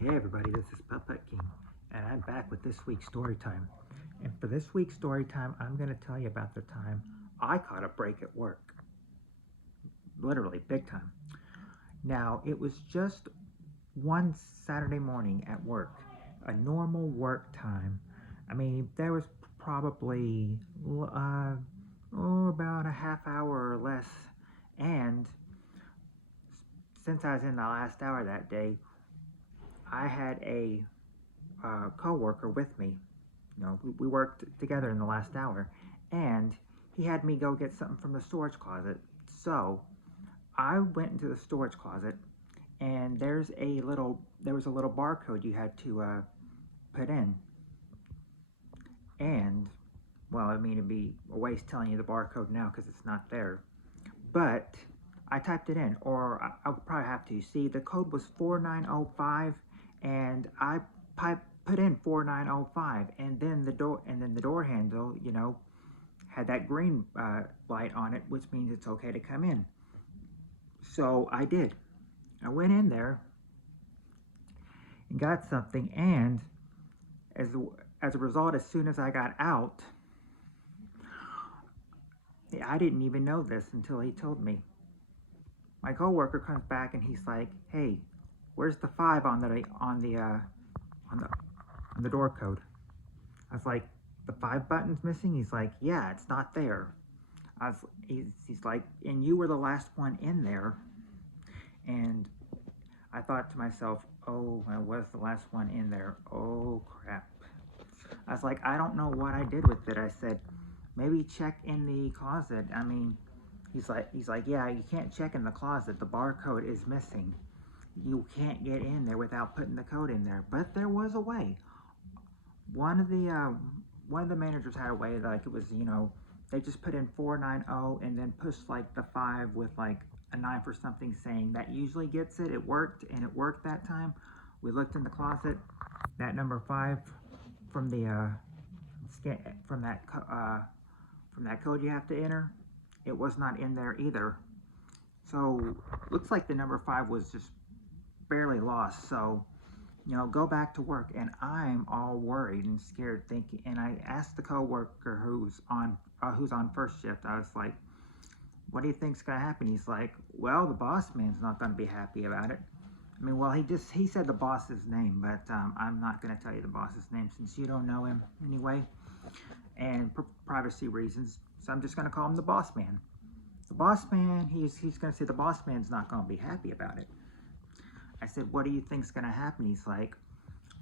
Hey everybody, this is Puppet King, and I'm back with this week's story time. And for this week's story time, I'm going to tell you about the time I caught a break at work. Literally, big time. Now, it was just one Saturday morning at work, a normal work time. I mean, there was probably about a half hour or less, and since I was in the last hour that day, I had a co-worker with me. We worked together in the last hour, and he had me go get something from the storage closet. So I went into the storage closet, and there was a little barcode you had to put in. And well, I mean, it'd be a waste telling you the barcode now because it's not there. But I typed it in, or I would probably have to. See, the code was 4905, and I put in 4905, and then the door handle, had that green light on it, which means it's okay to come in. So I did. I went in there and got something, and as as a result, as soon as I got out, I didn't even know this until he told me. My coworker comes back and he's like, "Hey, where's the 5 on the on the door code?" I was like, "The 5 button's missing?" He's like, "Yeah, it's not there." He's like, "And you were the last one in there." And I thought to myself, "Oh, I was the last one in there. Oh crap." I was like, "I don't know what I did with it." I said, "Maybe check in the closet." I mean, he's like, "Yeah, you can't check in the closet. The barcode is missing. You can't get in there without putting the code in there." But there was a way. One of the uh, one of the managers had a way, like it was, they just put in 490 and then pushed like the 5 with like a knife or something, saying that usually gets it. It worked, and it worked that time. We looked in the closet. That number 5 from the scan from that code you have to enter, it was not in there either. So looks like the number 5 was just barely lost. So go back to work, and I'm all worried and scared, thinking. And I asked the coworker who's on first shift. I was like, "What do you think's gonna happen?" He's like, "Well, the boss man's not gonna be happy about it." I mean, well, he said the boss's name, but I'm not gonna tell you the boss's name since you don't know him anyway, and privacy reasons. So I'm just gonna call him the boss man. The boss man, he's gonna say the boss man's not gonna be happy about it. I said, "What do you think's gonna happen?" He's like,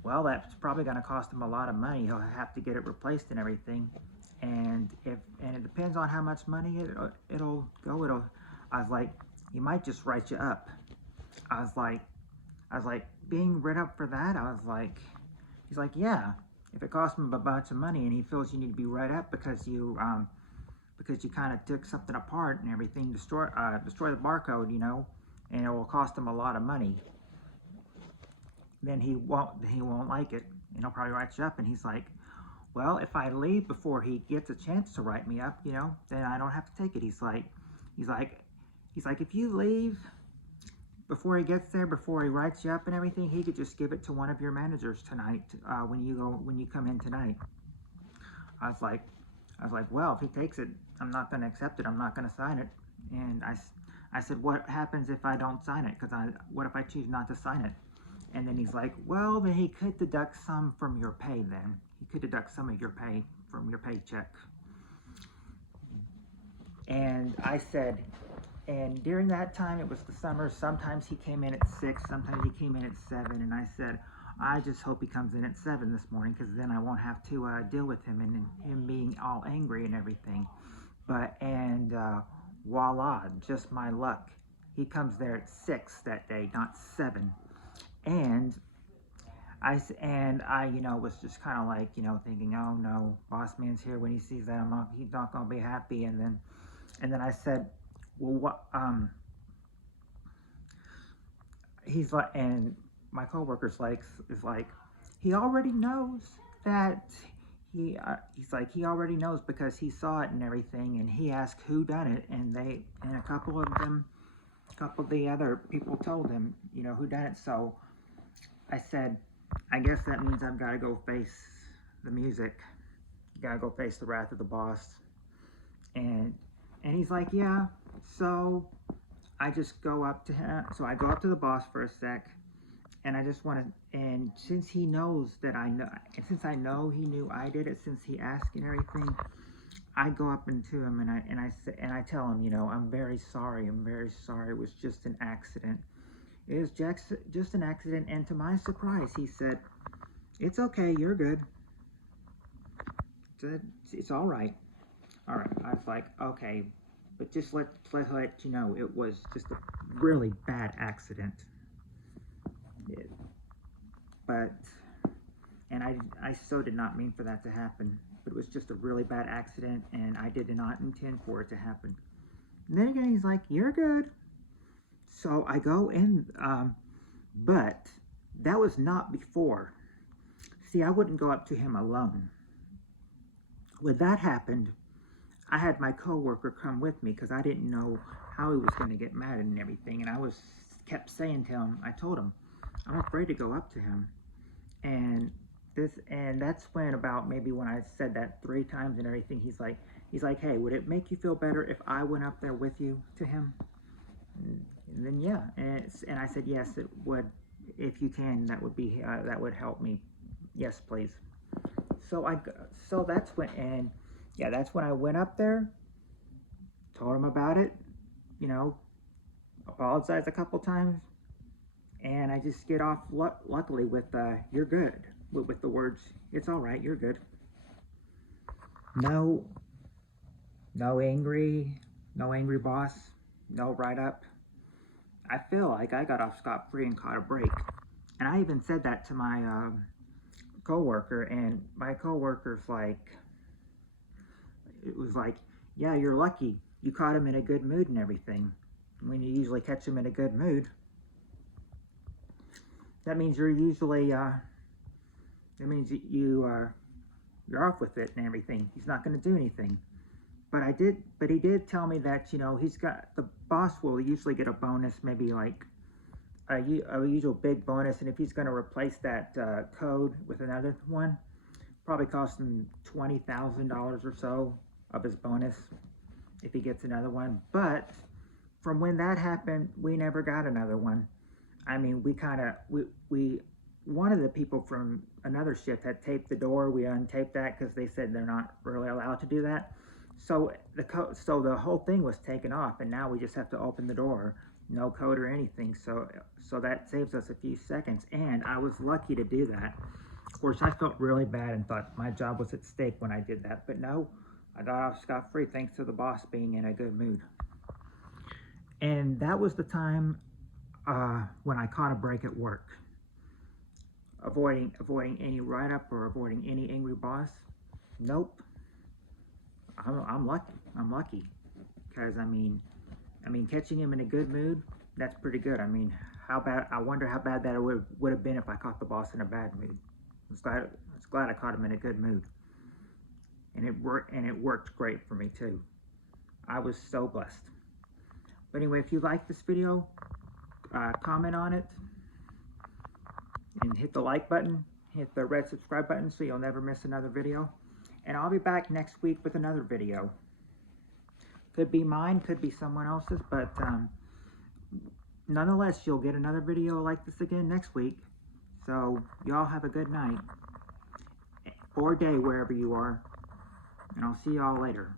"Well, that's probably going to cost him a lot of money. He'll have to get it replaced and everything. And it depends on how much money it'll go. I was like, "He might just write you up." I was like, "Being writ up for that?" I was like, he's like, "Yeah. If it costs him a bunch of money and he feels you need to be writ up because you kind of took something apart and everything, destroy the barcode, and it will cost him a lot of money, then he won't like it, and he'll probably write you up." And he's like, "Well, if I leave before he gets a chance to write me up, then I don't have to take it." He's like, "If you leave before he gets there, before he writes you up and everything, he could just give it to one of your managers tonight when you come in tonight." I was like, "Well, if he takes it, I'm not going to accept it. I'm not going to sign it." And I said, "What happens if I don't sign it? What if I choose not to sign it?" And then he's like, "Well, then he could deduct some from your pay then. He could deduct some of your pay from your paycheck." And I said, and during that time, it was the summer. Sometimes he came in at 6, sometimes he came in at 7. And I said, "I just hope he comes in at 7 this morning, because then I won't have to deal with him and him being all angry and everything." And voila, just my luck. He comes there at 6 that day, not 7. And I was just kind of like, thinking, "Oh no, boss man's here. When he sees that, he's not gonna be happy." And then I said, "Well, what?" He's like, and my coworker's like, is like, "He already knows that he's like, he already knows because he saw it and everything, and he asked who done it, and a couple of the other people told him, who done it. So I said, I guess that means I've got to go face the music. Gotta go face the wrath of the boss. And he's like, yeah. So I just go up to him. So I go up to the boss for a sec, and I just want to. And since he knows that I know, and since I know he knew I did it, since he asked and everything, I go up into him and I tell him, I'm very sorry. I'm very sorry. It was just an accident. It was just an accident. And to my surprise, he said, "It's okay. You're good. It's all right." All right. I was like, okay, but just let you know, it was just a really bad accident. It, but and I so did not mean for that to happen. But it was just a really bad accident, and I did not intend for it to happen. And then again, he's like, "You're good." So I go in, but that was not before. See, I wouldn't go up to him alone. When that happened, I had my coworker come with me because I didn't know how he was going to get mad and everything. And I kept saying to him, I told him, I'm afraid to go up to him. And that's when about maybe when I said that 3 times and everything, he's like, hey, would it make you feel better if I went up there with you to him? And then yeah, and I said yes, it would. If you can, that would help me. Yes, please. So that's when I went up there, told him about it, apologized a couple times, and I just get off luckily with "you're good" with the words "it's all right, you're good." No, no angry boss, no write up. I feel like I got off scot-free and caught a break, and I even said that to my coworker, and my coworker's like, it was like, yeah, you're lucky. You caught him in a good mood and everything. When you usually catch him in a good mood, that means you're usually, that means you're off with it and everything. He's not going to do anything. But he did tell me that, the boss will usually get a bonus, maybe like a usual big bonus. And if he's going to replace that code with another one, probably cost him $20,000 or so of his bonus if he gets another one. But from when that happened, we never got another one. I mean, we one of the people from another shift had taped the door. We untaped that because they said they're not really allowed to do that. So the whole thing was taken off, and now we just have to open the door, no code or anything. So that saves us a few seconds, and I was lucky to do that. Of course, I felt really bad and thought my job was at stake when I did that, but no, I got off scot-free thanks to the boss being in a good mood. And that was the time when I caught a break at work, avoiding any write-up or avoiding any angry boss. Nope. I'm lucky. I'm lucky because I mean, catching him in a good mood, that's pretty good. I mean, how bad? I wonder how bad that would have been if I caught the boss in a bad mood. I was glad I caught him in a good mood, and it worked great for me too. I was so blessed. But anyway, if you like this video, comment on it and hit the like button, hit the red subscribe button so you'll never miss another video. And I'll be back next week with another video. Could be mine, could be someone else's, but nonetheless, you'll get another video like this again next week. So y'all have a good night or day wherever you are, and I'll see y'all later.